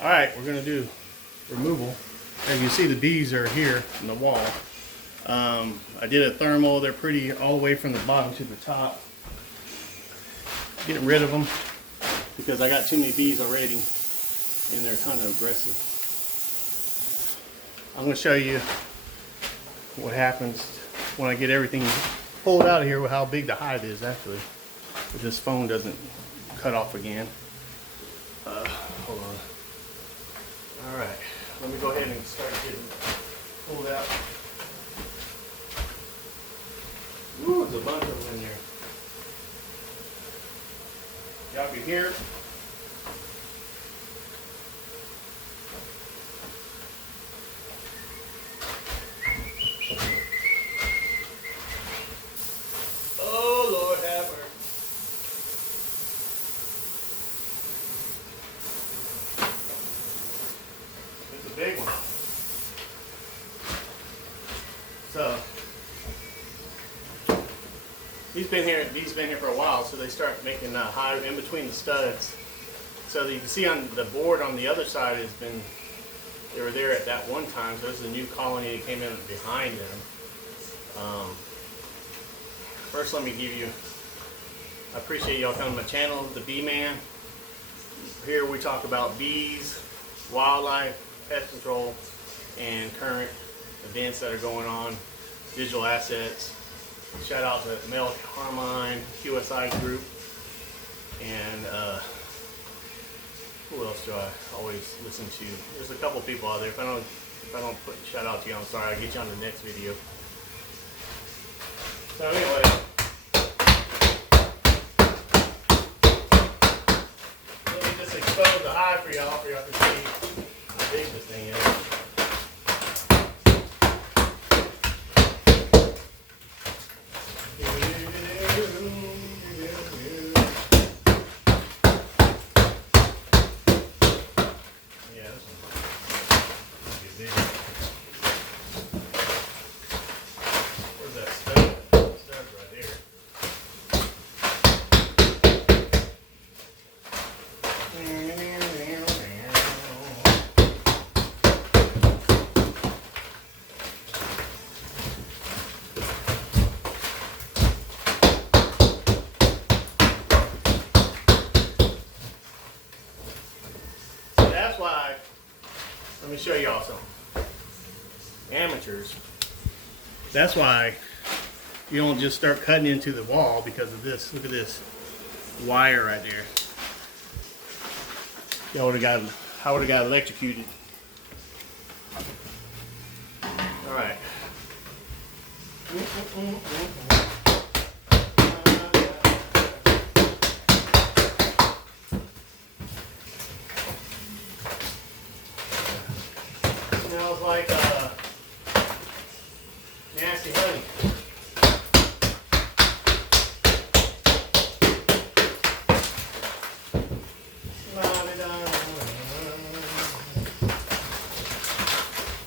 All right, we're gonna do removal. As you see, the bees are here in the wall. I did a thermal. They're pretty all the way from the bottom to the top. Getting rid of them because I got too many bees already and they're kind of aggressive. I'm going to show you what happens when I get everything pulled out of here with how big the hive is actually. If this phone doesn't cut off again. Hold on. Alright, let me go ahead and start getting pulled out. Ooh, there's a bunch of them in there. Y'all can hear it. Oh, Lord have mercy. It's a big one. So, he's been here for a while, so they start making a hive in between the studs. So that you can see on the board on the other side has been, they were there at that one time, so this is a new colony that came in behind them. First, let me give you, I appreciate y'all coming to my channel, The Bee Man. Here we talk about bees, wildlife, pest control, and current events that are going on, digital assets. Shout out to Mel Carmine, QSI group, and who else do I always listen to? There's a couple people out there. If I don't put shout out to you, I'm sorry. I'll get you on the next video. So anyway, let me just expose the hive for y'all to see how big this thing is. That's why, let me show y'all something. Amateurs, that's why you don't just start cutting into the wall because of this. Look at this wire right there. I would have got electrocuted. All right. Smells like nasty honey.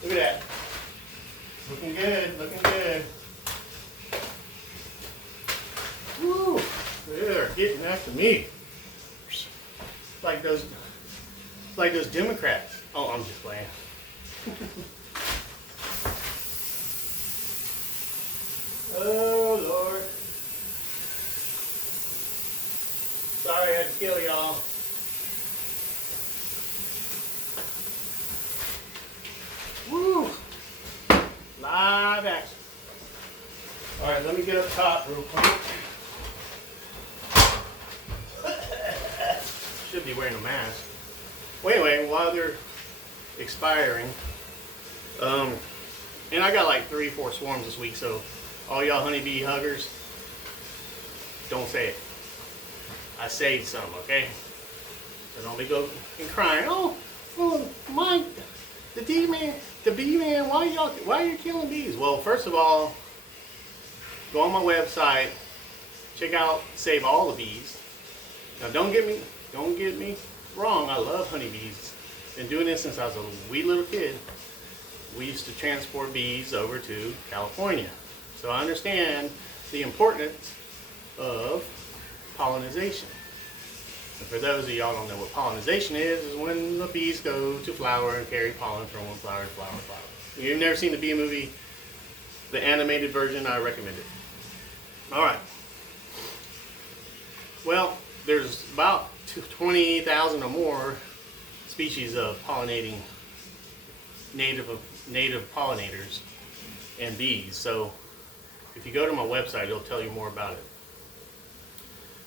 Look at that. Looking good, looking good. Woo! They're getting after me. Like those Democrats. Oh, I'm just playing. Oh Lord. Sorry I had to kill y'all. Woo! Live action. Alright, let me get up top real quick. Should be wearing a mask. Well, anyway, while they're expiring, and I got like 3-4 swarms this week, so all y'all honeybee huggers, don't say it. I saved some, okay? So don't be going and crying. Oh, my, the bee man. Why are you killing bees? Well, first of all, go on my website, check out Save All the Bees. Now, don't get me wrong. I love honeybees. Been doing this since I was a wee little kid. We used to transport bees over to California. So I understand the importance of pollination. And for those of y'all don't know what pollination is when the bees go to flower and carry pollen from one flower to flower to flower. If you've never seen the bee movie, the animated version, I recommend it. Alright. Well, there's about 20,000 or more species of pollinating native pollinators and bees. So if you go to my website, it'll tell you more about it.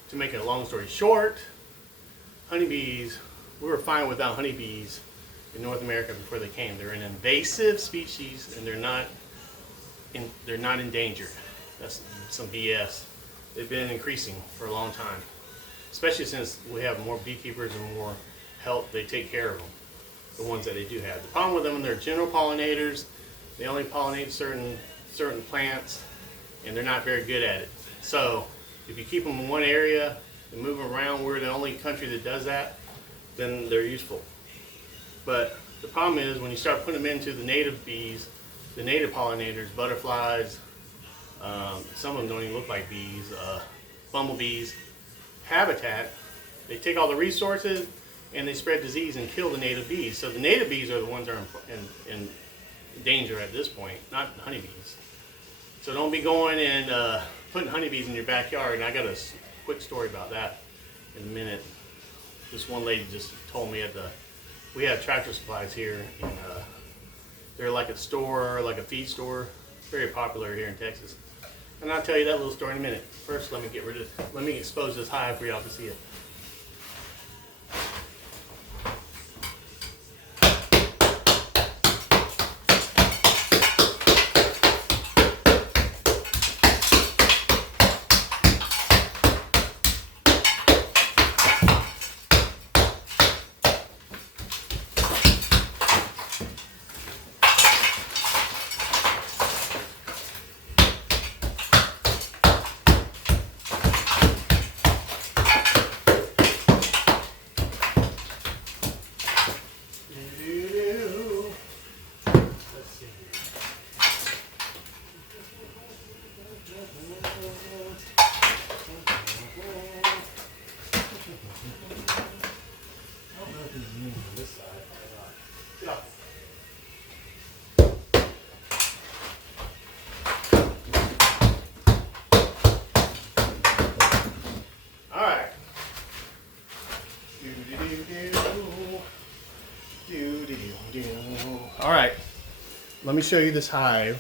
To make a long story short, honeybees, we were fine without honeybees in North America before they came. They're an invasive species and they're not endangered. That's some BS. They've been increasing for a long time, especially since we have more beekeepers and more help. They take care of them, the ones that they do have. The problem with them, they're general pollinators. They only pollinate certain plants, and they're not very good at it. So if you keep them in one area and move them around, we're the only country that does that, then they're useful. But the problem is when you start putting them into the native bees, the native pollinators, butterflies, some of them don't even look like bees, bumblebees, habitat, they take all the resources and they spread disease and kill the native bees. So the native bees are the ones that are in danger at this point, not honeybees. So don't be going and putting honeybees in your backyard. And I got a quick story about that in a minute. This one lady just told me we have Tractor Supplies here, and they're like a store, like a feed store, very popular here in Texas. And I'll tell you that little story in a minute. First, let me expose this hive for y'all to see it. All right, let me show you this hive.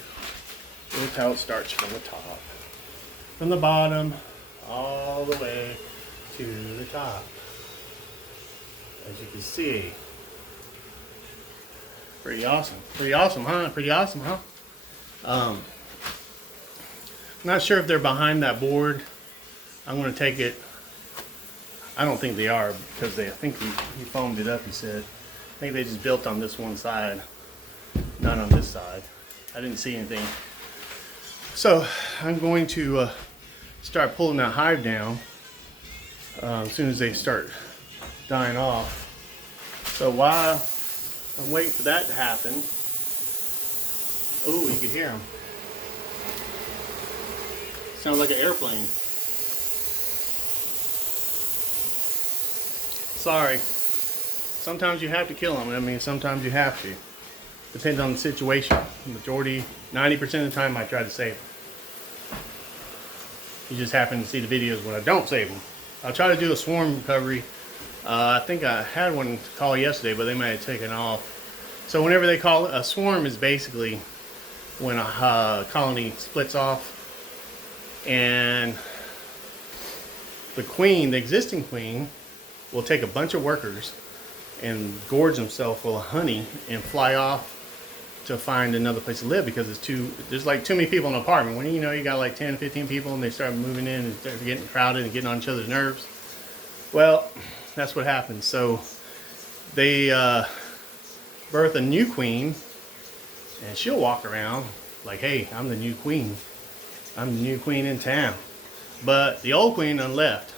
Here's how it starts from the top, from the bottom all the way to the top. As you can see, pretty awesome, huh? I'm not sure if they're behind that board. I'm going to take it. I don't think they are, because I think he foamed it up, he said. I think they just built on this one side, not on this side. I didn't see anything. So I'm going to start pulling that hive down as soon as they start dying off. So while I'm waiting for that to happen, oh, you can hear them. Sounds like an airplane. Sorry. Sometimes you have to kill them. I mean, sometimes you have to. Depends on the situation. Majority, 90% of the time, I try to save them. You just happen to see the videos when I don't save them. I'll try to do a swarm recovery. I think I had one call yesterday, but they might have taken off. So whenever they call a swarm, is basically when a colony splits off and the queen, the existing queen, will take a bunch of workers and gorge themselves full of honey and fly off to find another place to live, because there's like too many people in an apartment. When you got like 10, 15 people and they start moving in and start getting crowded and getting on each other's nerves, well, that's what happens. So they birth a new queen, and she'll walk around like, hey, I'm the new queen. I'm the new queen in town. But the old queen done left.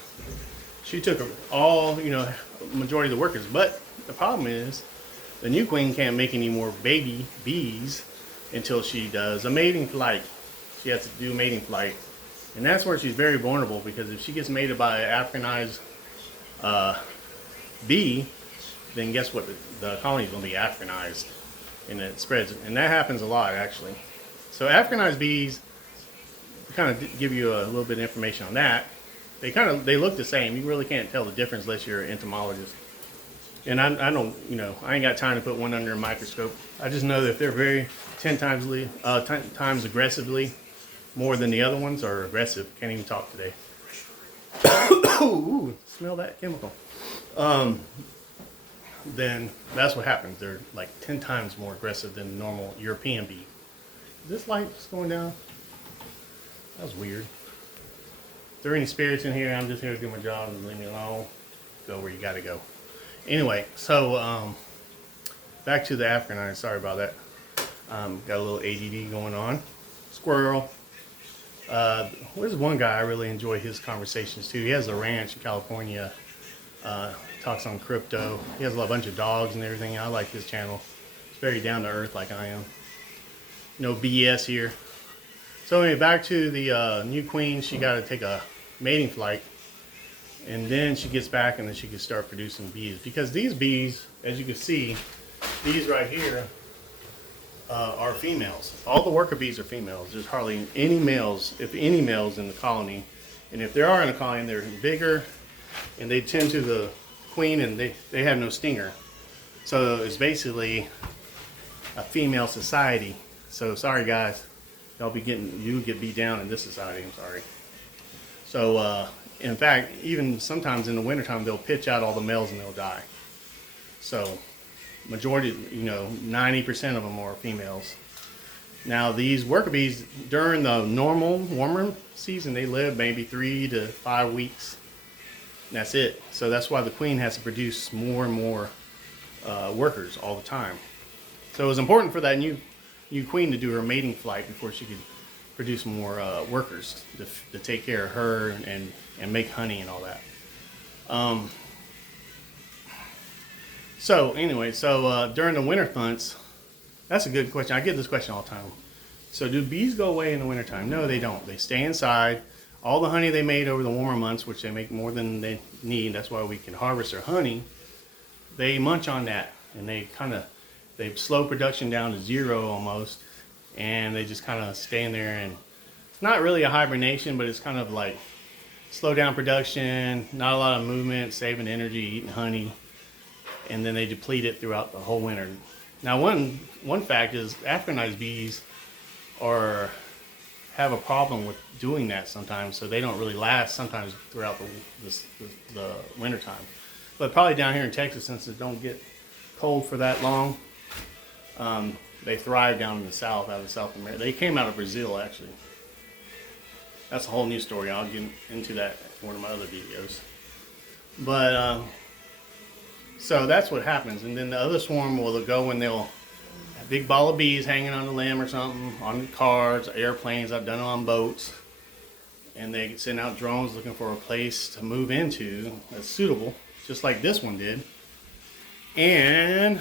She took all, majority of the workers. But the problem is, the new queen can't make any more baby bees until she does a mating flight. She has to do a mating flight. And that's where she's very vulnerable, because if she gets mated by an Africanized bee, then guess what? The colony is going to be Africanized, and it spreads. And that happens a lot, actually. So Africanized bees, to kind of give you a little bit of information on that, they look the same. You really can't tell the difference unless you're an entomologist. And I don't, I ain't got time to put one under a microscope. I just know that if they're very 10 times aggressively more than the other ones are aggressive. Can't even talk today. Ooh, smell that chemical. Then that's what happens. They're like 10 times more aggressive than the normal European bee. Is this light just going down? That was weird. If there are any spirits in here, I'm just here to do my job and leave me alone. Go where you gotta go. Anyway, so back to the Africanized. Sorry about that. Got a little ADD going on. Squirrel. There's one guy I really enjoy his conversations too. He has a ranch in California. Talks on crypto. He has a bunch of dogs and everything. I like his channel. It's very down to earth like I am. No BS here. So anyway, back to the new queen. She got to take a mating flight. And then she gets back and then she can start producing bees. Because these bees, as you can see, these right here are females. All the worker bees are females. There's hardly any males, if any males in the colony. And if there are in the colony, they're bigger and they tend to the queen and they have no stinger. So it's basically a female society. So sorry guys, you get beat down in this society, I'm sorry. So in fact, even sometimes in the wintertime, they'll pitch out all the males and they'll die. So majority, 90% of them are females. Now these worker bees, during the normal warmer season, they live maybe 3 to 5 weeks. And that's it. So that's why the queen has to produce more and more workers all the time. So it was important for that new queen to do her mating flight before she could produce more workers to take care of her and make honey and all that. So anyway, during the winter months, that's a good question. I get this question all the time. So do bees go away in the wintertime? No, they don't. They stay inside. All the honey they made over the warmer months, which they make more than they need, that's why we can harvest their honey, they munch on that. And they slow production down to zero almost. And they just kind of stay in there. And it's not really a hibernation, but it's kind of like slow down production, not a lot of movement, saving energy, eating honey. And then they deplete it throughout the whole winter. Now, one fact is Africanized bees have a problem with doing that sometimes, so they don't really last sometimes throughout the winter time. But probably down here in Texas, since it don't get cold for that long, they thrive down in the south, out of South America. They came out of Brazil, actually. That's a whole new story. I'll get into that in one of my other videos. But so that's what happens. And then the other swarm will go when they'll have a big ball of bees hanging on the limb or something, on cars, airplanes. I've done it on boats. And they send out drones looking for a place to move into that's suitable, just like this one did. And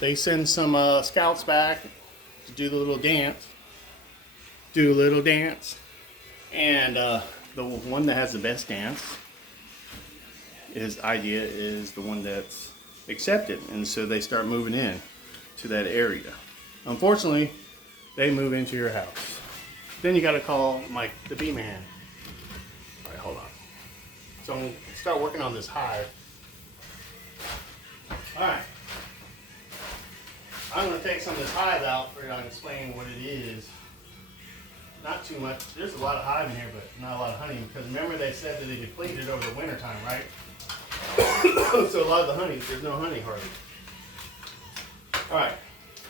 they send some scouts back to do the little dance. And the one that has the best dance, his idea is the one that's accepted. And so they start moving in to that area. Unfortunately, they move into your house. Then you got to call Mike, the bee man. All right, hold on. So I'm going to start working on this hive. All right. I'm going to take some of this hive out for you and explain what it is. Not too much. There's a lot of hive in here, but not a lot of honey. Because remember they said that they depleted over the winter time, right? So a lot of the honey, there's no honey hardly. All right,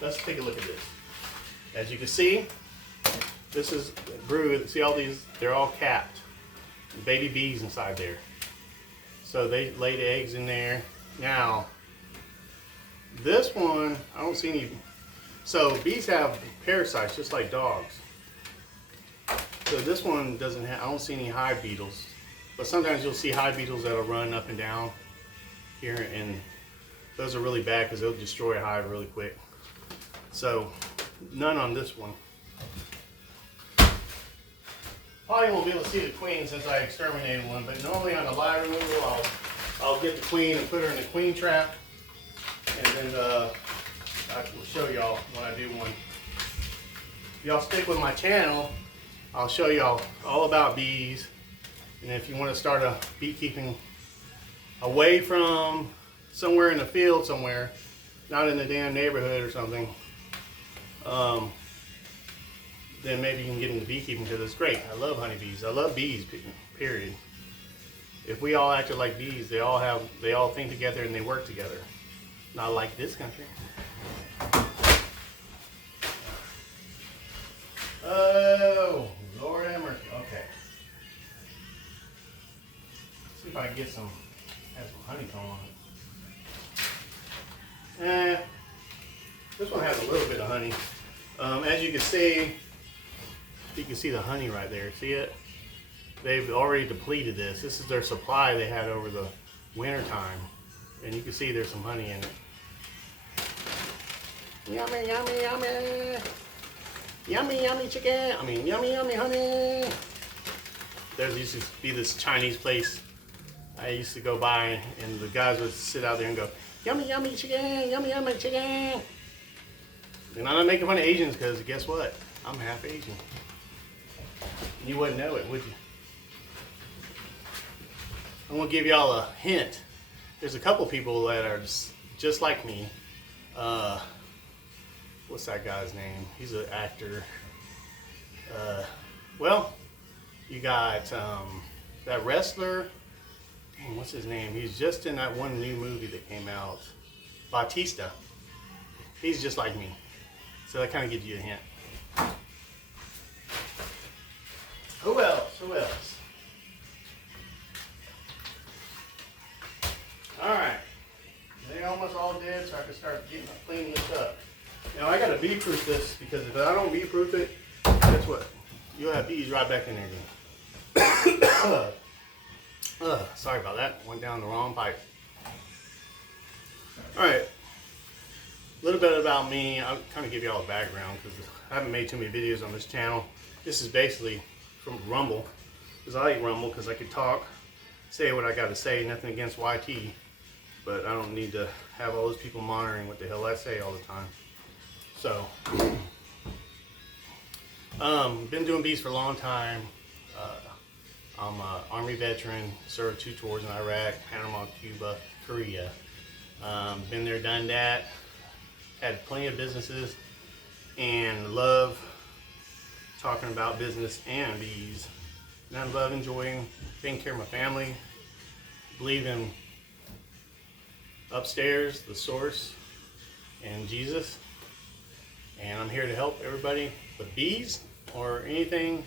let's take a look at this. As you can see, this is brood. See all these? They're all capped. Baby bees inside there. So they laid eggs in there. Now, this one, I don't see any. So bees have parasites just like dogs. So this one doesn't have, I don't see any hive beetles. But sometimes you'll see hive beetles that'll run up and down here, and those are really bad because they'll destroy a hive really quick. So none on this one. Probably won't be able to see the queen since I exterminated one, but normally on the live removal, I'll I'll get the queen and put her in the queen trap, and then I will show y'all when I do one. If y'all stick with my channel, I'll show y'all all about bees. And if you want to start a beekeeping away from somewhere in the field somewhere, not in the damn neighborhood or something, then maybe you can get into beekeeping because it's great. I love honeybees. I love bees, period. If we all acted like bees, they all think together and they work together. Not like this country. Oh, Lord have mercy. Okay. Let's see if I can get have some honeycomb on it. This one has a little bit of honey. As you can see the honey right there. See it? They've already depleted this. This is their supply they had over the winter time. And you can see there's some honey in it. Yummy, yummy, yummy. Yummy, yummy chicken. I mean, yummy, yummy honey. There used to be this Chinese place I used to go by, and the guys would sit out there and go, yummy, yummy chicken, yummy, yummy chicken. And I'm not making fun of Asians because guess what? I'm half Asian. You wouldn't know it, would you? I'm going to give y'all a hint. There's a couple people that are just like me. What's that guy's name? He's an actor. Well, you got that wrestler. Dang, what's his name? He's just in that one new movie that came out. Batista. He's just like me. So that kind of gives you a hint. Who else? Who else? Alright. They almost all dead, so I can start cleaning this up. Now I gotta bee-proof this because if I don't bee-proof it, guess what? You'll have bees right back in there again. Sorry about that. Went down the wrong pipe. Alright. A little bit about me. I'll kind of give you all a background because I haven't made too many videos on this channel. This is basically from Rumble, because I like Rumble because I can talk, say what I got to say. Nothing against YT, but I don't need to have all those people monitoring what the hell I say all the time. So, been doing bees for a long time. I'm an Army veteran, served 2 tours in Iraq, Panama, Cuba, Korea. Been there, done that. Had plenty of businesses and love talking about business and bees. And I love enjoying taking care of my family. Believe in upstairs, the source, and Jesus. And I'm here to help everybody with bees or anything.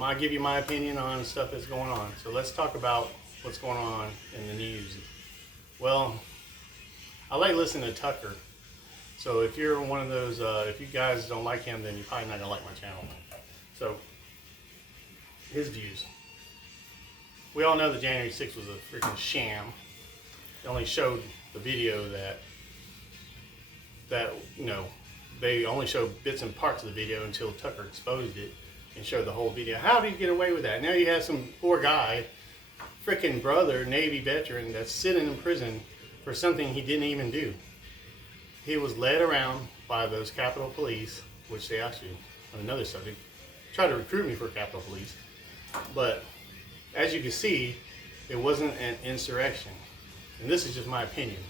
I give you my opinion on stuff that's going on. So let's talk about what's going on in the news. Well, I like listening to Tucker. So if you're one of those, if you guys don't like him, then you're probably not gonna like my channel. So, his views. We all know that January 6th was a freaking sham. They only showed the video that you know, they only showed bits and parts of the video until Tucker exposed it and showed the whole video. How did you get away with that? Now you have some poor guy, freaking brother, Navy veteran, that's sitting in prison for something he didn't even do. He was led around by those Capitol Police, which they actually, on another subject, tried to recruit me for Capitol Police. But as you can see, it wasn't an insurrection. And this is just my opinion.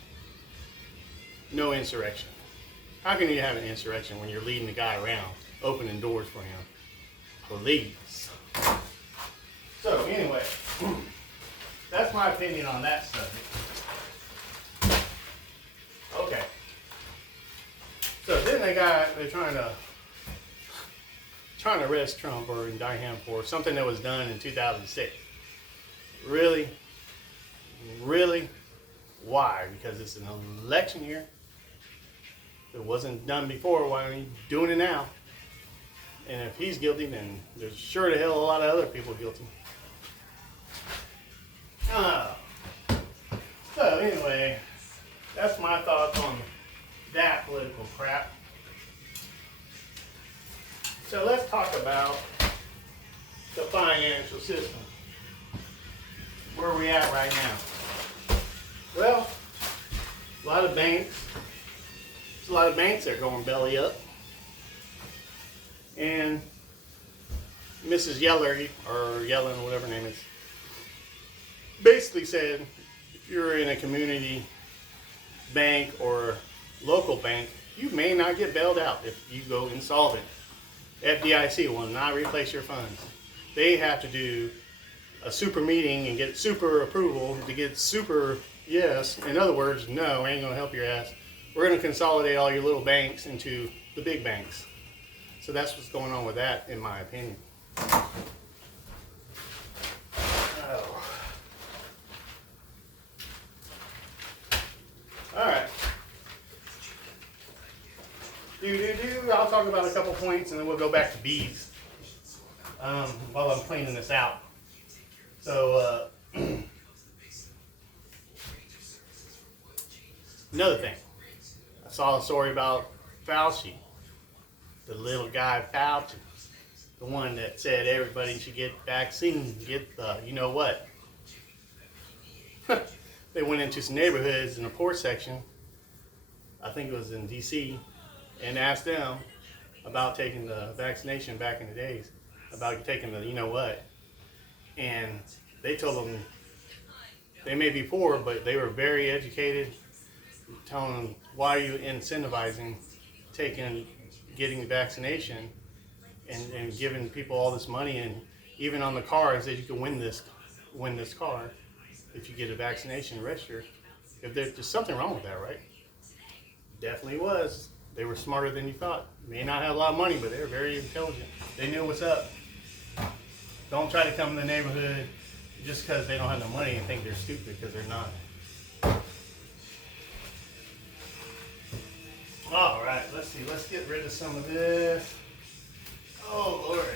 No insurrection. How can you have an insurrection when you're leading the guy around, opening doors for him? Police. So anyway, that's my opinion on that subject. Okay. So then they're trying to arrest Trump or indict him for something that was done in 2006. Really? Really? Why? Because it's an election year. If it wasn't done before, why are you doing it now? And if he's guilty, then there's sure to hell a lot of other people guilty. So anyway, that's my thoughts on that political crap. So let's talk about the financial system. Where are we at right now? Well, a lot of banks. There's a lot of banks that are going belly up. And Mrs. Yeller, or Yellen, whatever her name is, basically said if you're in a community bank or local bank, you may not get bailed out if you go insolvent. FDIC will not replace your funds. They have to do a super meeting and get super approval to get super yes. In other words, no, ain't gonna help your ass. We're gonna consolidate all your little banks into the big banks. So that's what's going on with that, in my opinion. Oh. All right. I'll talk about a couple points and then we'll go back to bees while I'm cleaning this out. So, another thing. I saw a story about Fauci, the little guy Fauci, the one that said everybody should get vaccines, get the, you know what. They went into some neighborhoods in the poor section, I think it was in DC, and asked them about taking the vaccination back in the days, about taking the, you know what. And they told them they may be poor, but they were very educated, telling them, why are you incentivizing getting the vaccination and giving people all this money, and even on the car it says you can win this car if you get a vaccination register. If there's something wrong with that, right? Definitely was. They were smarter than you thought. May not have a lot of money, but they were very intelligent. They knew what's up. Don't try to come in the neighborhood just because they don't have no money and think they're stupid, because they're not. All right, let's see. Let's get rid of some of this. Oh, Lord.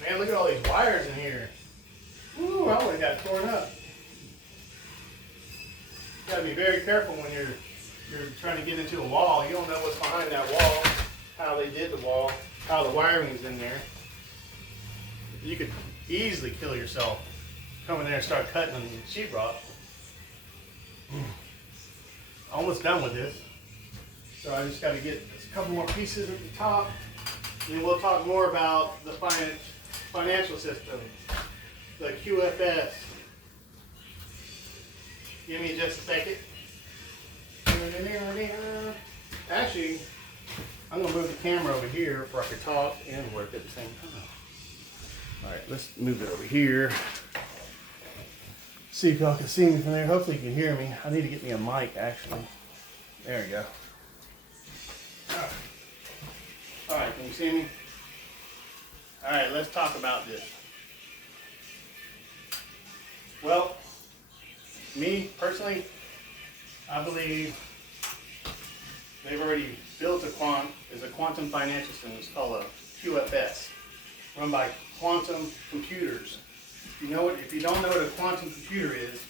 Man, look at all these wires in here. Ooh, I would have got torn up. You gotta be very careful when you're trying to get into a wall. You don't know what's behind that wall, how they did the wall, how the wiring's in there. You could easily kill yourself. Come in there and start cutting the sheetrock. Almost done with this. So I just got to get a couple more pieces at the top. And we'll talk more about the financial system, the QFS. Give me just a second. Actually, I'm going to move the camera over here where I can talk and work at the same time. All right, let's move it over here. See if y'all can see me from there. Hopefully you can hear me. I need to get me a mic, actually. There we go. All right, can you see me? All right, let's talk about this. Well, me personally, I believe they've already built a quantum financial system. It's called a QFS, run by quantum computers. You know what? If you don't know what a quantum computer is,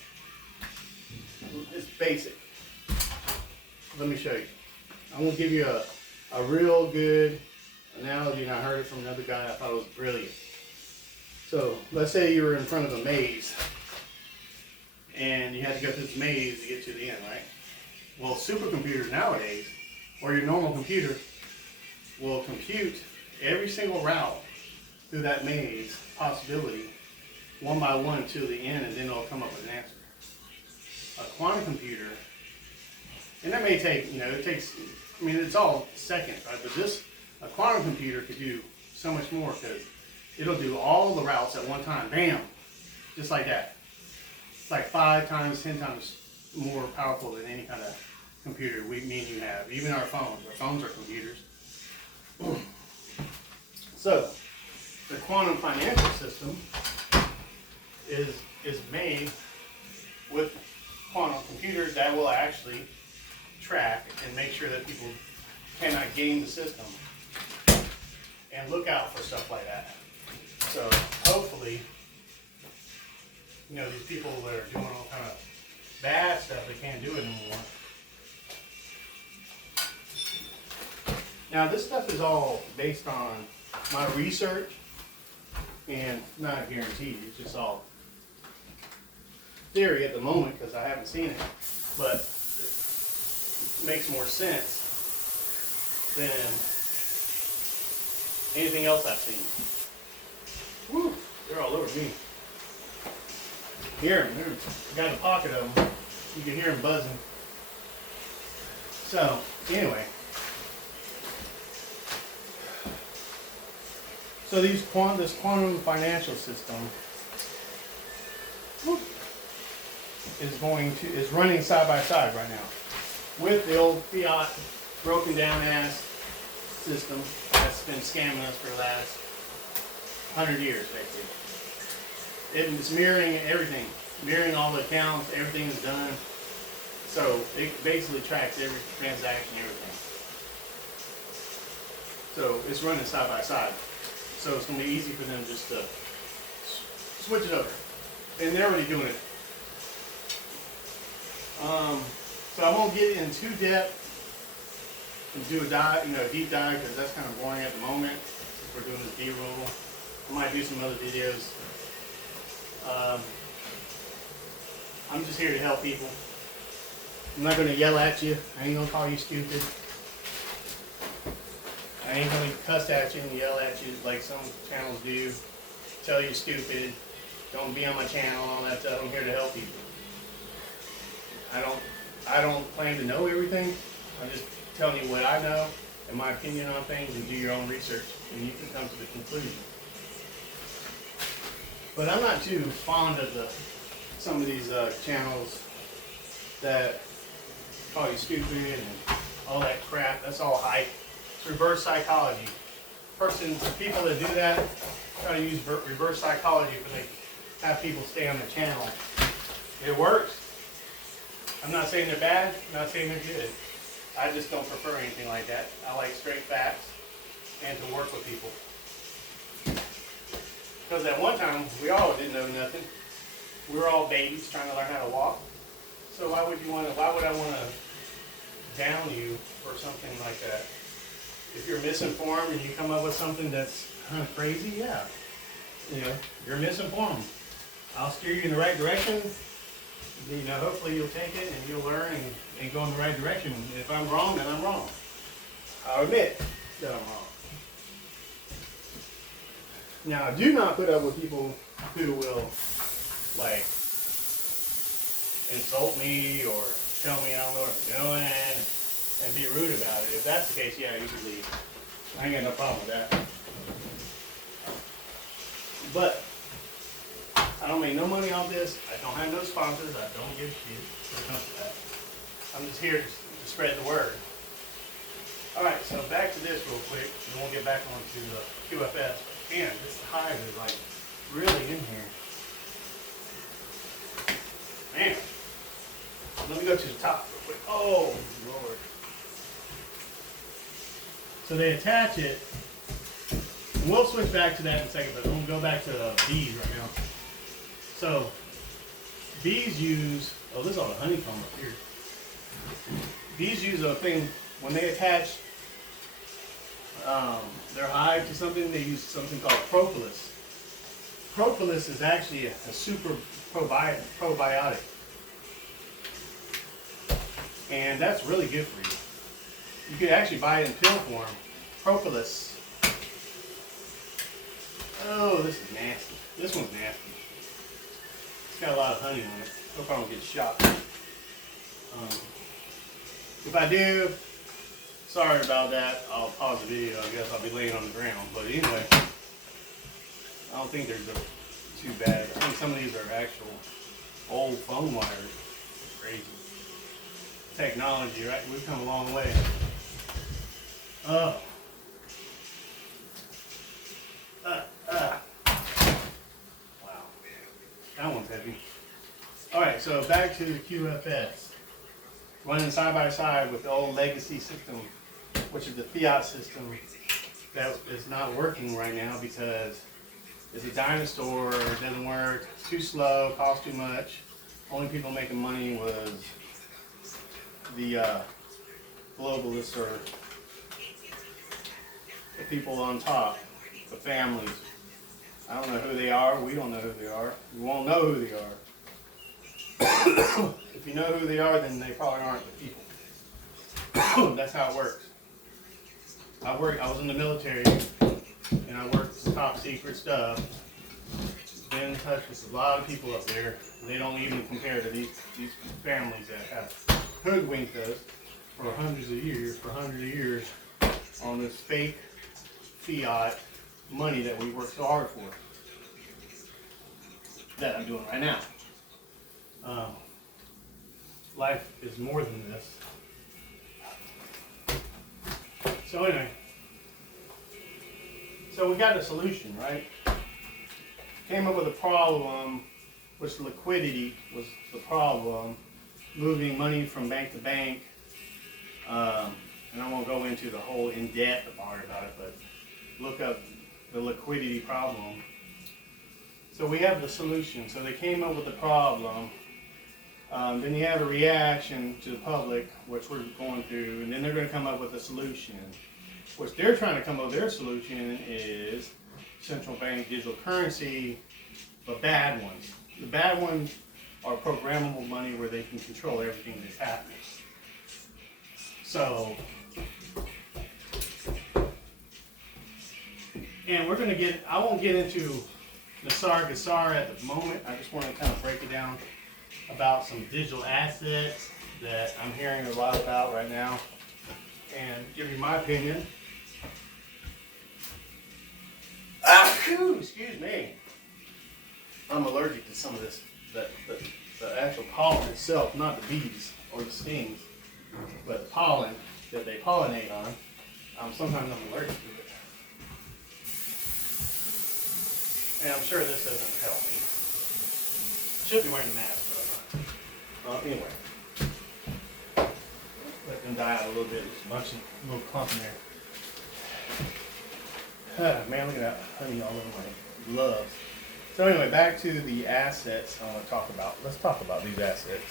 it's basic. Let me show you. I'm going to give you a real good analogy, and I heard it from another guy. I thought it was brilliant. So let's say you were in front of a maze, and you had to go through this maze to get to the end, right? Well, supercomputers nowadays, or your normal computer, will compute every single route through that maze possibility, one by one to the end, and then it'll come up with an answer. A quantum computer, and that may take, it takes, it's all seconds, right? But a quantum computer could do so much more, because it'll do all the routes at one time, bam, just like that. It's like 5 times, 10 times more powerful than any kind of computer me and you have. Even our phones. Our phones are computers. So, the quantum financial system is made with quantum computers that will actually track and make sure that people cannot game the system. And look out for stuff like that. So hopefully, these people that are doing all kind of bad stuff, they can't do it anymore. Now this stuff is all based on my research, and not guaranteed, it's just all theory at the moment because I haven't seen it, but it makes more sense than anything else I've seen. Woo, they're all over me. Hear them. I got a pocket of them. You can hear them buzzing. So, anyway. So this quantum financial system is running side by side right now with the old fiat broken down ass system that's been scamming us for the last 100 years, basically. It's mirroring everything, mirroring all the accounts, everything is done. So it basically tracks every transaction, everything. So it's running side by side. So it's going to be easy for them just to switch it over. And they're already doing it. So I won't get in too depth and do a deep dive because that's kind of boring at the moment. Since we're doing this B-roll. I might do some other videos. I'm just here to help people. I'm not going to yell at you. I ain't going to call you stupid. I ain't going to cuss at you and yell at you like some channels do. Tell you stupid. Don't be on my channel and all that stuff. I'm here to help people. I don't claim to know everything. I'm just telling you what I know and my opinion on things, and do your own research and you can come to the conclusion. But I'm not too fond of some of these channels that call you stupid and all that crap. That's all hype. It's reverse psychology. People that do that try to use reverse psychology when they have people stay on the channel. It works. I'm not saying they're bad. I'm not saying they're good. I just don't prefer anything like that. I like straight facts and to work with people. Because at one time, we all didn't know nothing. We were all babies trying to learn how to walk. So why would I want to down you for something like that? If you're misinformed and you come up with something that's kind of crazy, yeah. You're misinformed. I'll steer you in the right direction. Hopefully you'll take it and you'll learn and go in the right direction. If I'm wrong, then I'm wrong. I'll admit that I'm wrong. Now, do not put up with people who will, insult me or tell me I don't know what I'm doing and be rude about it. If that's the case, yeah, you can leave. I ain't got no problem with that. But I don't make no money off this. I don't have no sponsors. I don't give a shit when it comes to that. I'm just here to spread the word. All right, so back to this real quick, and we'll get back onto the QFS. Man, this hive is really in here. Man, let me go to the top real quick. Oh, Lord. So they attach it. And we'll switch back to that in a second, but we'll go back to bees right now. So bees use, this is all the honeycomb up here. Bees use a thing, when they attach their hive to something, they use something called propolis. Propolis is actually a super probiotic. And that's really good for you. You can actually buy it in pill form. Propolis. Oh, this is nasty. This one's nasty. It's got a lot of honey on it. Hope I don't get shot. If I do, sorry about that. I'll pause the video. I guess I'll be laying on the ground. But anyway, I don't think they're too bad. I think some of these are actual old phone wires. Crazy. Technology, right? We've come a long way. Oh. Wow. That one's heavy. Alright, so back to the QFS. Running side by side with the old legacy system, which is the fiat system that is not working right now because it's a dinosaur, it doesn't work, it's too slow, costs too much. Only people making money was the globalists or the people on top, the families. I don't know who they are, we don't know who they are, we won't know who they are. If you know who they are, then they probably aren't the people. That's how it works. I was in the military, and I worked top secret stuff. Been in touch with a lot of people up there. They don't even compare to these families that have hoodwinked us for hundreds of years on this fake fiat money that we work so hard for. That I'm doing right now. Life is more than this. So anyway, so we got a solution, right? Came up with a problem, which liquidity was the problem, moving money from bank to bank. And I won't go into the whole in-depth part about it, but look up the liquidity problem. So we have the solution. So they came up with the problem. Then you have a reaction to the public, which we're going through, and then they're going to come up with a solution. What they're trying to come up with their solution is central bank digital currency, but bad ones. The bad ones are programmable money where they can control everything that's happening. So, and we're going to get, I won't get into nesara, gesara at the moment. I just want to kind of break it down about some digital assets that I'm hearing a lot about right now and give you my opinion. Excuse me. I'm allergic to some of this, the actual pollen itself, not the bees or the stings, but the pollen that they pollinate on. Sometimes I'm allergic to it. And I'm sure this doesn't help me. Should be wearing a mask, but I'm not. Anyway. Let them die out a little bit. There's a bunch of little clump in there. Man, look at that honey all over my gloves. So anyway, back to the assets I want to talk about. Let's talk about these assets.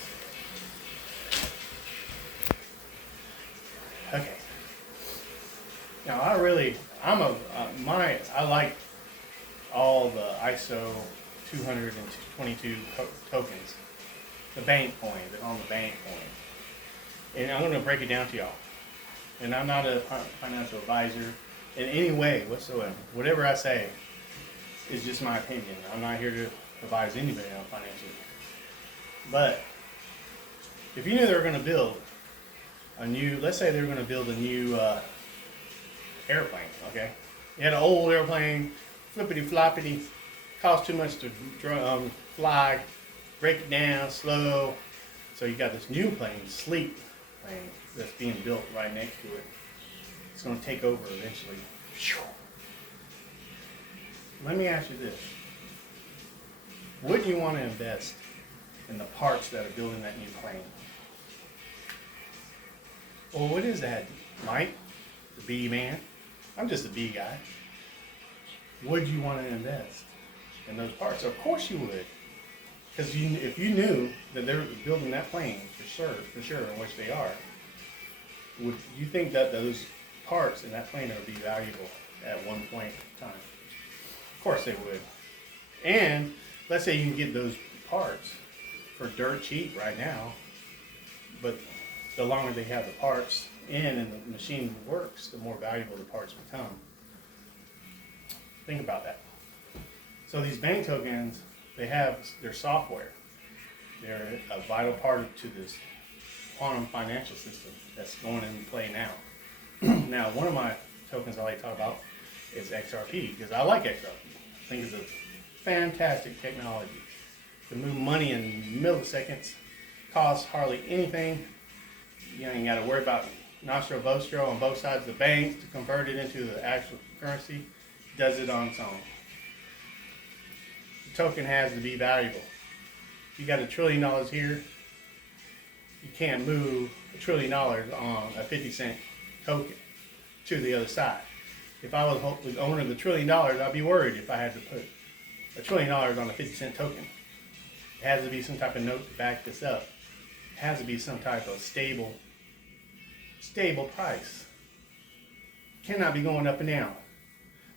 Okay. Now I like all the ISO 222 tokens, the bank coin, on the bank coin. And I'm going to break it down to y'all. And I'm not a financial advisor in any way whatsoever. Whatever I say is just my opinion. I'm not here to advise anybody on financial. But if you knew they were going to build a new, let's say they were going to build a new airplane, okay? You had an old airplane, flippity floppity, cost too much to fly, break it down slow. So you got this new plane, sleek plane, that's being built right next to it. It's going to take over eventually. Let me ask you this. Wouldn't you want to invest in the parts that are building that new plane? Well, what is that, Mike? The bee man? I'm just a bee guy. Would you want to invest in those parts? Of course you would. Because if you knew that they're building that plane for sure, in which they are, would you think that those parts in that plane would be valuable at one point in time? Of course they would. And let's say you can get those parts for dirt cheap right now, but the longer they have the parts in and the machine works, the more valuable the parts become. Think about that. So these bank tokens, they have their software. They're a vital part to this quantum financial system that's going into play now. Now, one of my tokens I like to talk about is XRP, because I like XRP. I think it's a fantastic technology. To move money in milliseconds, costs hardly anything. You ain't got to worry about nostro vostro on both sides of the bank to convert it into the actual currency. It does it on its own. The token has to be valuable. If you got $1 trillion here, you can't move $1 trillion on a 50-cent token to the other side. If I was the owner of the $1 trillion, I'd be worried if I had to put $1 trillion on a 50-cent token. It has to be some type of note to back this up. It has to be some type of stable price. It cannot be going up and down.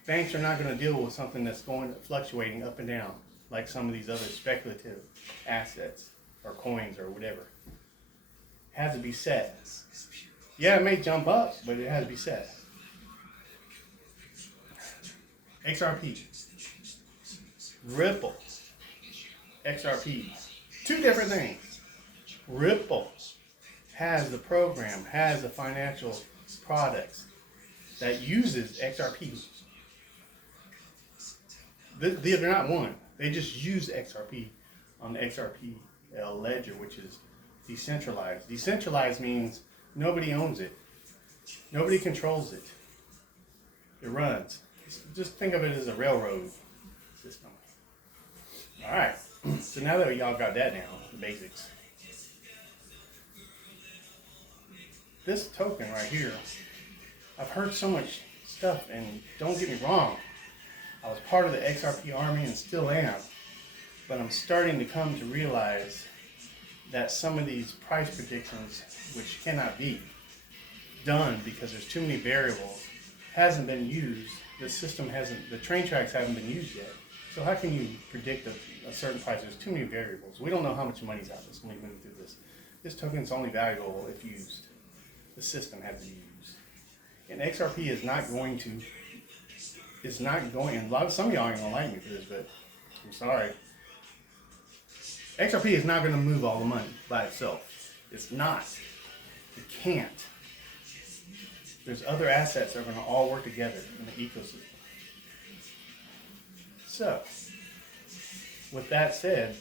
Banks are not going to deal with something that's fluctuating up and down like some of these other speculative assets. or coins or whatever. It has to be set. Yeah, it may jump up, but it has to be set. XRP, Ripple, XRP, two different things. Ripple has the program, has the financial products that uses XRP. They're not one. They just use XRP on the XRP ledger, which is decentralized. Decentralized means nobody owns it. Nobody controls it. It runs. Just think of it as a railroad system. All right. So now that y'all got that down, the basics. This token right here, I've heard so much stuff, and don't get me wrong, I was part of the XRP army and still am, but I'm starting to come to realize that some of these price predictions, which cannot be done because there's too many variables, hasn't been used. The system hasn't, the train tracks haven't been used yet. So how can you predict a certain price? There's too many variables. We don't know how much money's out there when we move through this. This token's only valuable if used. The system has to be used. And XRP is not going to, and some of y'all ain't gonna like me for this, but I'm sorry. XRP is not gonna move all the money by itself. It's not. It can't. There's other assets that are gonna all work together in the ecosystem. So, with that said,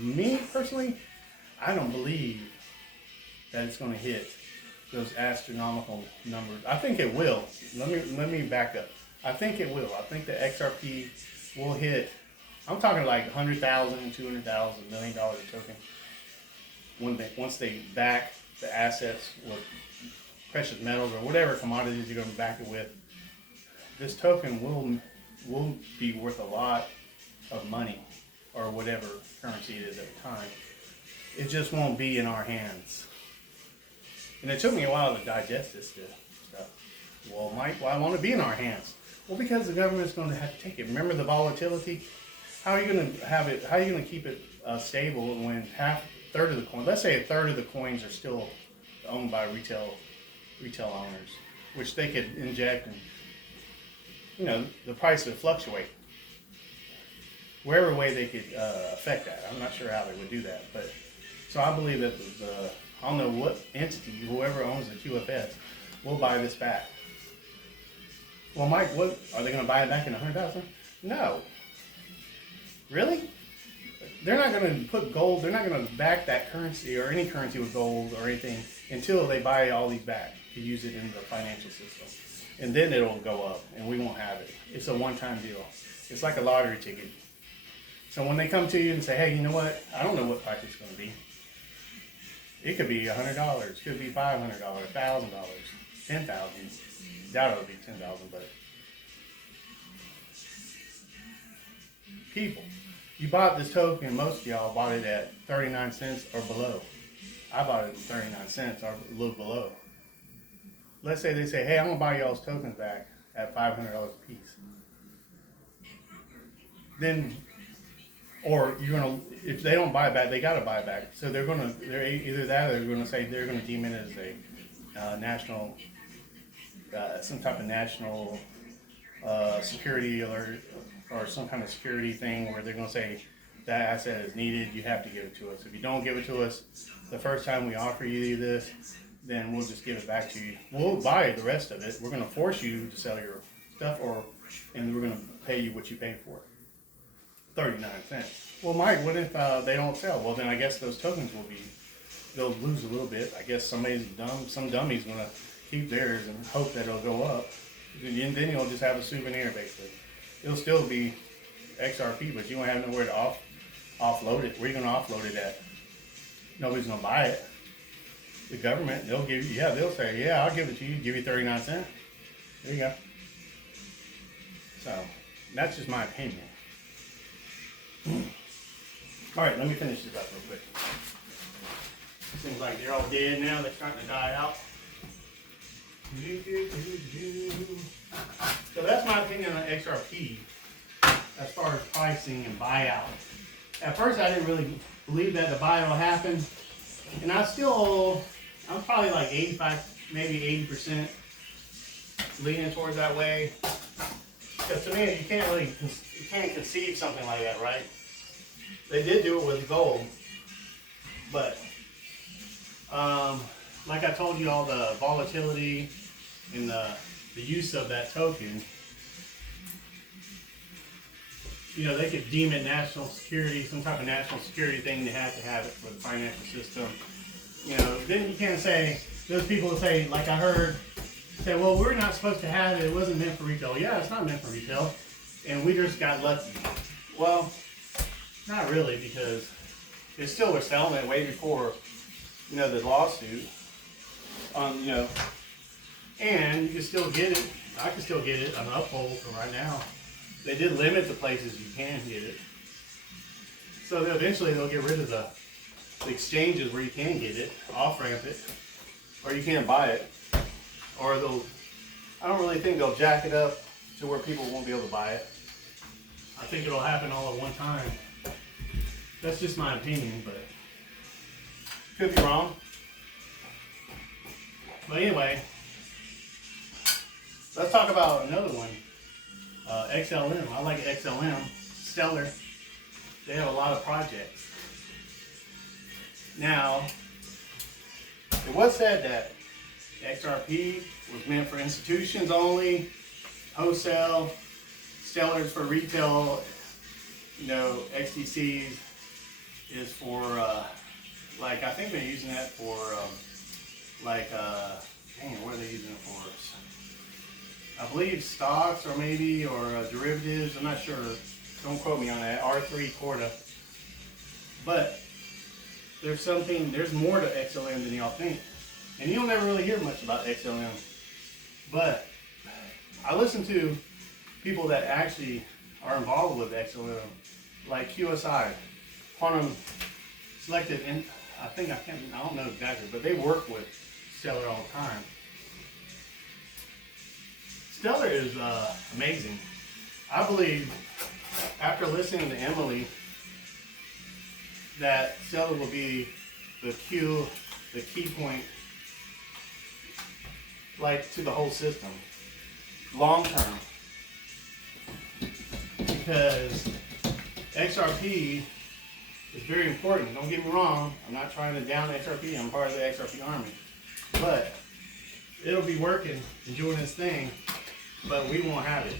me personally, I don't believe that it's going to hit those astronomical numbers. I think it will. Let me back up. I think it will. I think the XRP will hit. I'm talking like $100,000, $200,000, $1 million token. Once they back the assets with precious metals or whatever commodities you're going to back it with, this token will be worth a lot of money or whatever currency it is at the time. It just won't be in our hands. And it took me a while to digest this stuff. Well, Mike, why won't it be in our hands? Well, because the government's going to have to take it. Remember the volatility? How are you going to have it? How are you going to keep it stable when third of the coin? Let's say a third of the coins are still owned by retail owners, which they could inject, and the price would fluctuate. Wherever way they could affect that. I'm not sure how they would do that, but so I believe that I don't know what entity, whoever owns the QFS, will buy this back. Well, Mike, what are they going to buy it back in 100,000? No. Really? They're not going to put gold. They're not going to back that currency or any currency with gold or anything until they buy all these back to use it in the financial system, and then it'll go up, and we won't have it. It's a one-time deal. It's like a lottery ticket. So when they come to you and say, "Hey, you know what? I don't know what price it's going to be. It could be $100. It could be $500, $1,000, $10,000. Doubt it would be $10,000, but people, you bought this token. Most of y'all bought it at 39 cents or below. I bought it at 39 cents or a little below. Let's say they say, "Hey, I'm gonna buy y'all's tokens back at $500 a piece." Then, or you're gonna, if they don't buy it back, they gotta buy it back. So they're either that, or they're gonna say they're gonna deem it as a national, some type of national security alert or some kind of security thing where they're gonna say that asset is needed. You have to give it to us. If you don't give it to us the first time we offer you this, then we'll just give it back to you. We'll buy the rest of it. We're gonna force you to sell your stuff, and we're gonna pay you what you paid for it. 39 cents. Well, Mike, what if they don't sell? Well, then I guess those tokens they'll lose a little bit. I guess some dummy's gonna keep theirs and hope that it'll go up. And then you'll just have a souvenir, basically. It'll still be XRP, but you won't have nowhere to offload it. Where are you gonna offload it at? Nobody's gonna buy it. The government, they'll say, "Yeah, I'll give it to you. Give you 39 cents. There you go." So that's just my opinion. All right, let me finish this up real quick. Seems like they're all dead now. They're starting to die out. So that's my opinion on XRP as far as pricing and buyout. at first I didn't really believe that the buy will happen, and I'm probably like 85, maybe 80% leaning towards that way. Because to me, you can't conceive something like that, right? They did do it with gold, but like I told you, all the volatility and the use of that token, you know, they could deem it national security, some type of national security thing. They have to have it for the financial system. You know, then you can't say, those people will say, like I heard, say, well, we're not supposed to have it. It wasn't meant for retail. Yeah, it's not meant for retail. And we just got lucky. Well, not really, because they still were selling it way before, you know, the lawsuit. You know, and you can still get it. I can still get it on Uphold from right now. They did limit the places you can get it. So eventually they'll get rid of the exchanges where you can get it, off-ramp it, or you can't buy it. Or I don't really think they'll jack it up to where people won't be able to buy it. I think it'll happen all at one time. That's just my opinion, but could be wrong. But anyway, let's talk about another one. XLM. I like XLM. Stellar. They have a lot of projects. Now, it was said that XRP was meant for institutions only, wholesale, Stellar's for retail, you know, XTCs is for, like, I think they're using that for, what are they using it for? I believe stocks or maybe, or derivatives, I'm not sure. Don't quote me on that. R3 Corda. But there's more to XLM than y'all think. And you'll never really hear much about XLM. But I listen to people that actually are involved with XLM, like QSI, Quantum Selected, and I don't know exactly, but they work with Stellar all the time. Stellar is amazing. I believe, after listening to Emily, that Stellar will be the key point, like, to the whole system, long term. Because XRP is very important. Don't get me wrong. I'm not trying to down XRP. I'm part of the XRP army. But it'll be working and doing its thing, but we won't have it.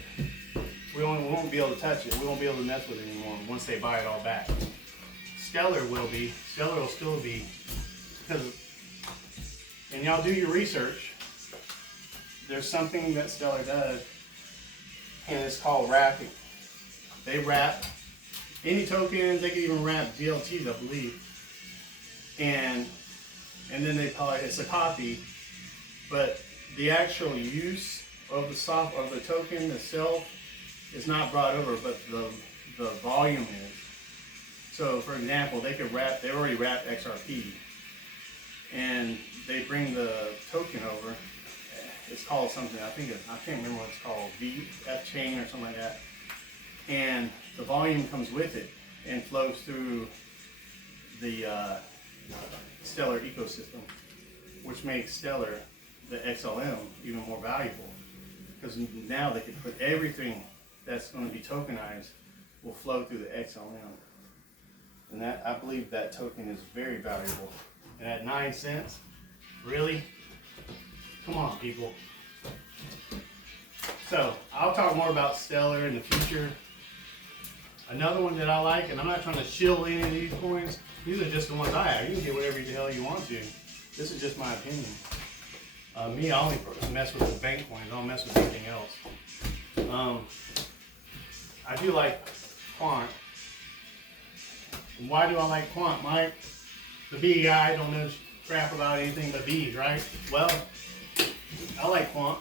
We won't be able to touch it. We won't be able to mess with it anymore once they buy it all back. Stellar will be. Stellar will still be. And y'all do your research. There's something that Stellar does, and it's called wrapping. They wrap any tokens. They can even wrap DLTs, I believe. And then they call it's a copy, but the actual use of the token itself is not brought over, but the volume is. So, for example, they already wrapped XRP, and they bring the token over. It's called something, I can't remember what it's called, VF chain or something like that. And the volume comes with it and flows through the Stellar ecosystem, which makes Stellar, the XLM, even more valuable. Because now they can put everything that's going to be tokenized will flow through the XLM. And that, I believe that token is very valuable. And at 9 cents, really? Come on, people. So, I'll talk more about Stellar in the future. Another one that I like, and I'm not trying to shill any of these coins, these are just the ones I have. You can get whatever the hell you want to. This is just my opinion. Me, I only mess with the bank coins. I don't mess with anything else. I do like Quant. Why do I like Quant, Mike? The bee guy don't know crap about anything but bees, right? Well, I like Quant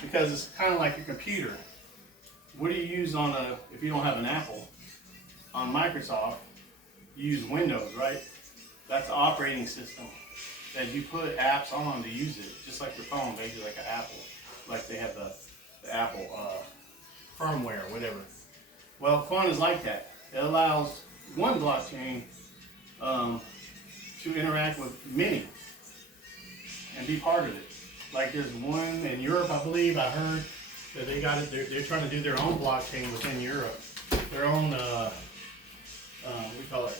because it's kind of like your computer. What do you use if you don't have an Apple? On Microsoft, you use Windows, right? That's the operating system that you put apps on to use it, just like your phone, basically like an Apple. Like they have the Apple firmware or whatever. Well, Quant is like that. It allows one blockchain to interact with many and be part of it. Like there's one in Europe, I believe, I heard that they got it, they're trying to do their own blockchain within Europe. Their own, we call it,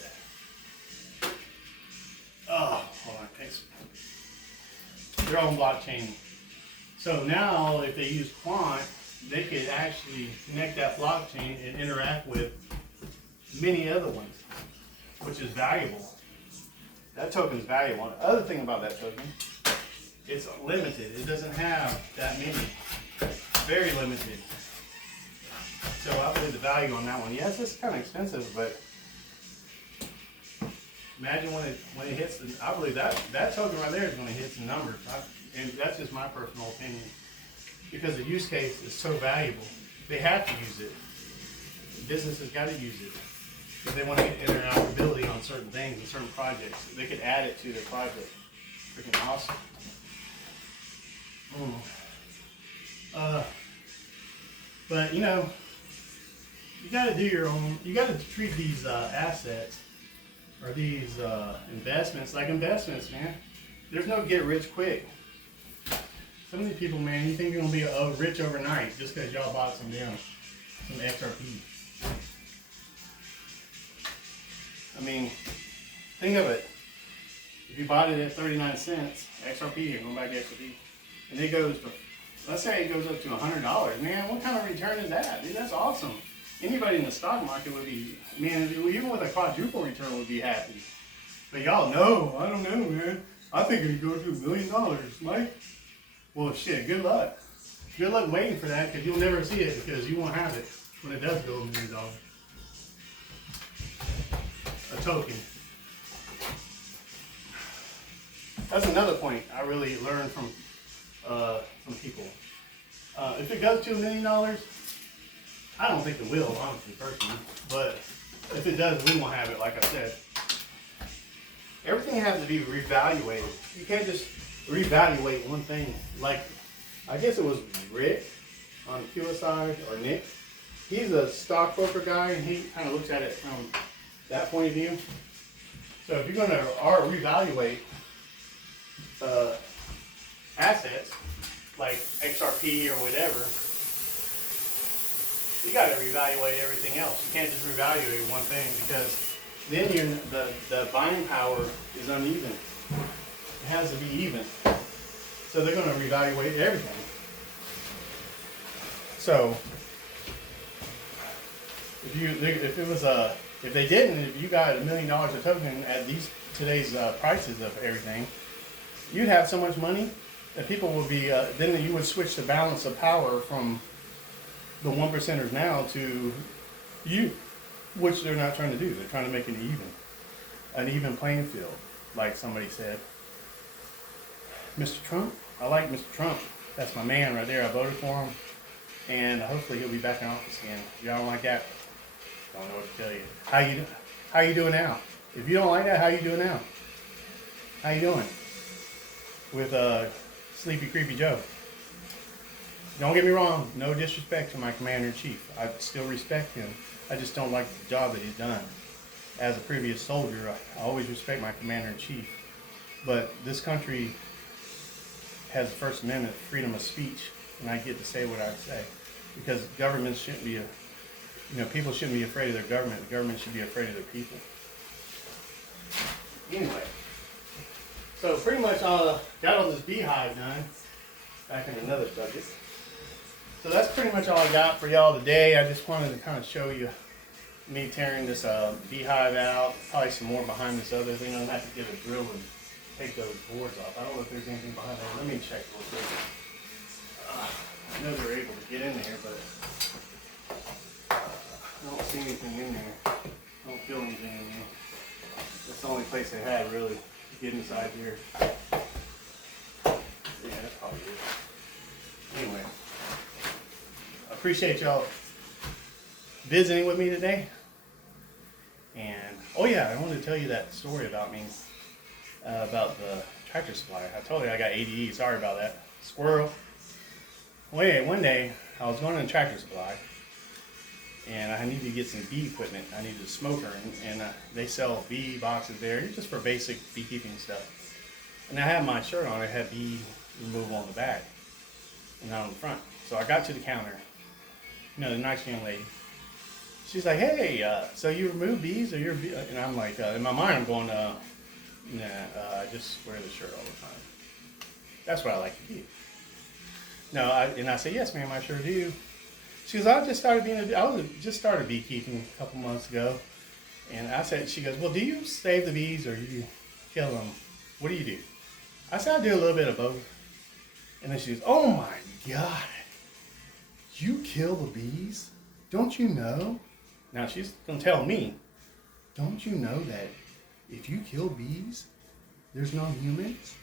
hold on, thanks. Their own blockchain. So now if they use Quant, they could actually connect that blockchain and interact with many other ones, which is valuable. That token is valuable. The other thing about that token, it's limited. It doesn't have that many. Very limited. So I believe the value on that one. Yes, it's kind of expensive, but imagine when it hits. I believe that token right there is going to hit some numbers. And that's just my personal opinion, because the use case is so valuable. They have to use it. Businesses got to use it if they want to get interoperability on certain things and certain projects. They could add it to their project. Freaking awesome. But you know, you got to do your own. You got to treat these assets or these investments like investments, man. There's no get rich quick. Some of these people, man, you think you're gonna be rich overnight just because y'all bought some XRP. I mean, think of it. If you bought it at 39 cents, XRP, you're going back to XRP, and it goes to, let's say it goes up to $100, man, what kind of return is that? Dude, that's awesome. Anybody in the stock market would be, man, even with a quadruple return would be happy. But y'all know, I don't know, man. I think it could go to $1 million, Mike. Well, shit, good luck. Good luck waiting for that, because you'll never see it, because you won't have it when it does go $1 million. A token. That's another point I really learned from people. If it goes to $1 million, I don't think it will, honestly, personally. But if it does, we won't have it, like I said. Everything has to be reevaluated. You can't just reevaluate one thing. Like, I guess it was Rick on QSI, or Nick. He's a stockbroker guy, and he kind of looks at it from that point of view. So if you're going to reevaluate assets like XRP or whatever, you got to reevaluate everything else. You can't just reevaluate one thing, because then the buying power is uneven. It has to be even. So they're going to reevaluate everything. So if they didn't, if you got $1 million a token at today's prices of everything, you'd have so much money that people would be. Then you would switch the balance of power from the 1%ers now to you, which they're not trying to do. They're trying to make it an even playing field, like somebody said. Mr. Trump, I like Mr. Trump. That's my man right there. I voted for him, and hopefully he'll be back in office again. If y'all don't like that, don't know what to tell you. How you doing now? If you don't like that, how you doing now? How you doing with Sleepy Creepy Joe? Don't get me wrong. No disrespect to my commander-in-chief. I still respect him. I just don't like the job that he's done. As a previous soldier, I always respect my commander-in-chief. But this country has the First Amendment, freedom of speech, and I get to say what I say. Because governments shouldn't be, people shouldn't be afraid of their government. The government should be afraid of their people. Anyway, so pretty much got all this beehive done. Back in another subject. So that's pretty much all I got for y'all today. I just wanted to kind of show you me tearing this beehive out. Probably some more behind this other thing. I'm going to have to get a drill and take those boards off. I don't know if there's anything behind there. Let me check real quick. I know they're able to get in there, but I don't see anything in there. I don't feel anything in there. That's the only place they had really to get inside here. Yeah, that's probably it. Anyway, I appreciate y'all visiting with me today. And, oh yeah, I wanted to tell you that story about me, about the tractor supply. I told you I got ADE, sorry about that. Squirrel. Well, anyway, one day, I was going to the tractor supply, and I needed to get some bee equipment. I needed a smoker, and they sell bee boxes there just for basic beekeeping stuff. And I had my shirt on. It had bee removal on the back and not on the front. So I got to the counter. You know, the nice young lady. She's like, "Hey, so you remove bees, or you're bee?" And I'm like, in my mind, I'm going, "Nah, I just wear the shirt all the time. That's what I like to do." No, I say, "Yes, ma'am, I sure do." She goes, I just started beekeeping a couple months ago. And I said, she goes, "Well, do you save the bees or do you kill them? What do you do?" I said, "I do a little bit of both." And then she goes, "Oh my God, you kill the bees? Don't you know?" Now she's going to tell me, "Don't you know that if you kill bees, there's no humans?"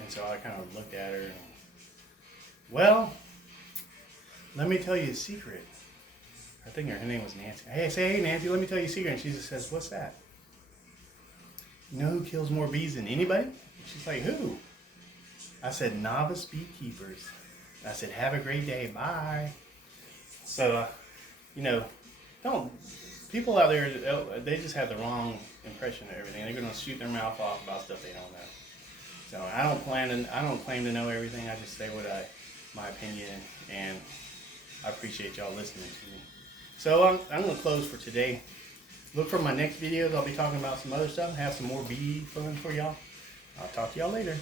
And so I kind of looked at her and, "Well, let me tell you a secret." I think her name was Nancy. Hey Nancy, let me tell you a secret. And she just says, "What's that?" "You know who kills more bees than anybody?" And she's like, "Who?" I said, "Novice beekeepers." I said, "Have a great day. Bye." So, people out there, they just have the wrong impression of everything. They're going to shoot their mouth off about stuff they don't know. So I don't claim to know everything. I just say my opinion, and I appreciate y'all listening to me. So I'm going to close for today. Look for my next videos. I'll be talking about some other stuff. Have some more bee fun for y'all. I'll talk to y'all later.